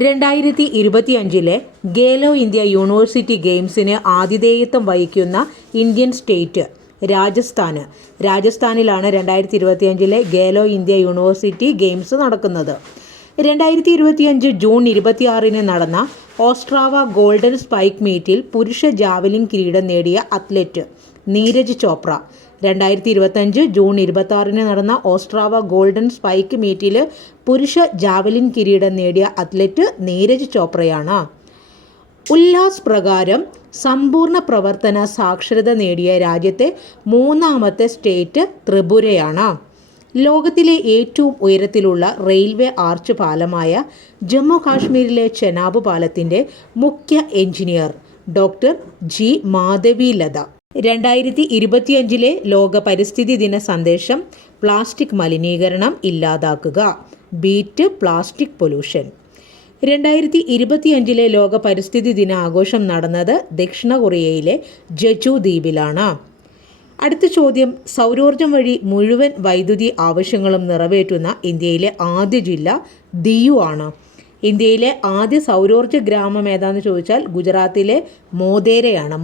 2025 Khelo India university ഗെയിംസിന് ആതിഥേയത്വം വഹിക്കുന്ന ഇന്ത്യൻ സ്റ്റേറ്റ് രാജസ്ഥാനിലാണ് 2025 ഗേലോ ഇന്ത്യ യൂണിവേഴ്സിറ്റി ഗെയിംസ് നടക്കുന്നത്. 2025 ജൂൺ 26 നടന്ന ഓസ്ട്രാവ ഗോൾഡൻ സ്പൈക്ക് മീറ്റിൽ പുരുഷ ജാവലിൻ കിരീടം നേടിയ അത്ലറ്റ് നീരജ് ചോപ്ര. 2025 ജൂൺ 26 നടന്ന ഓസ്ട്രാവ ഗോൾഡൻ സ്പൈക്ക് മീറ്റിൽ പുരുഷ ജാവലിൻ കിരീടം നേടിയ അത്ലറ്റ് നീരജ് ചോപ്രയാണ്. ഉല്ലാസ് പ്രകാരം സമ്പൂർണ്ണ പ്രവർത്തന സാക്ഷരത നേടിയ രാജ്യത്തെ മൂന്നാമത്തെ സ്റ്റേറ്റ് ത്രിപുരയാണ്. ലോകത്തിലെ ഏറ്റവും ഉയരത്തിലുള്ള റെയിൽവേ ആർച്ച് പാലമായ ജമ്മു കാശ്മീരിലെ ചെനാബ് പാലത്തിൻ്റെ മുഖ്യ engineer doctor G Madhavi Latha. 2025 ലോക പരിസ്ഥിതി ദിന സന്ദേശം: പ്ലാസ്റ്റിക് മലിനീകരണം ഇല്ലാതാക്കുക, ബീറ്റ് പ്ലാസ്റ്റിക് പൊല്യൂഷൻ. 2025 ലോക പരിസ്ഥിതി ദിന ആഘോഷം നടന്നത് ദക്ഷിണ കൊറിയയിലെ ജെജു ദ്വീപിലാണ്. അടുത്ത ചോദ്യം: സൗരോർജ്ജം വഴി മുഴുവൻ വൈദ്യുതി ആവശ്യങ്ങളും നിറവേറ്റുന്ന ഇന്ത്യയിലെ ആദ്യ ജില്ല ദിയു ആണ്. ഇന്ത്യയിലെ ആദ്യ സൗരോർജ്ജ ഗ്രാമം ഏതാണെന്ന് ചോദിച്ചാൽ ഗുജറാത്തിലെ മോധേരയാണ്.